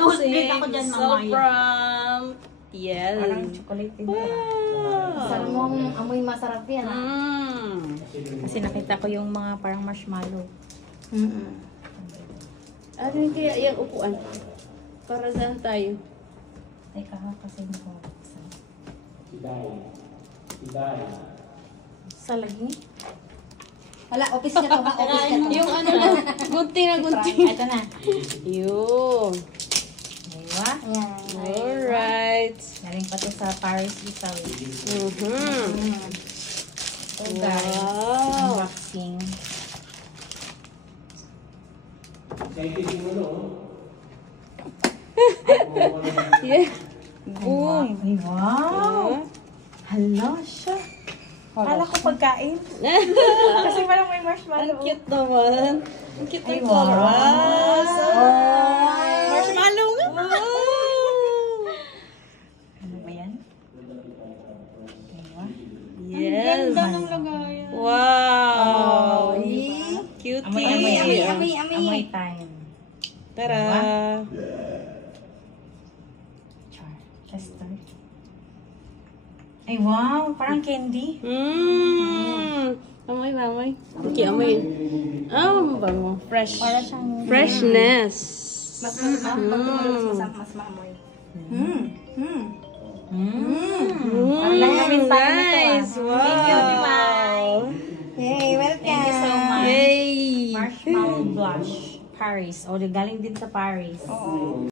Mag-update ako dyan mamaya. From... Yes. Parang chocolate din. Wow. Sarap mo amoy masarap yan. Kasi nakita ko yung mga parang marshmallow. Ano yung kaya yung upuan? Para saan tayo? Teka ha, kasi hindi ko mabuksan. Sa lagi? Wala, office niya to ha, office niya to. Yung ano lang, gunting na gunting. Ito na. Yun. Diba? Ayan. Alright. Galing pa to sa Paris, Italy. So guys, Wow. unboxing. Yeah. Boom! Ay, wow! Hala siya. Kala ko pagkain. Kasi parang may marshmallow. Ang cute naman. Ang cute Ay, ng wow. color. Ah, so, Marshmallow nga. wow. Ano ba yan? Diba? Yes. lagayan. Wow. Diba? Cutie. Amoy time. Tara. Char. Chester. Ay, wow! Parang candy. Amoy, amoy. Okay, amoy. Ah, bango. Fresh. Para siyang Freshness. mas maamoy. Nice. Wow. Thank you, Timay. Yay, welcome. Thank you so much. Yay. Marshmallow blush. Paris. O, galing din sa Paris. Oo.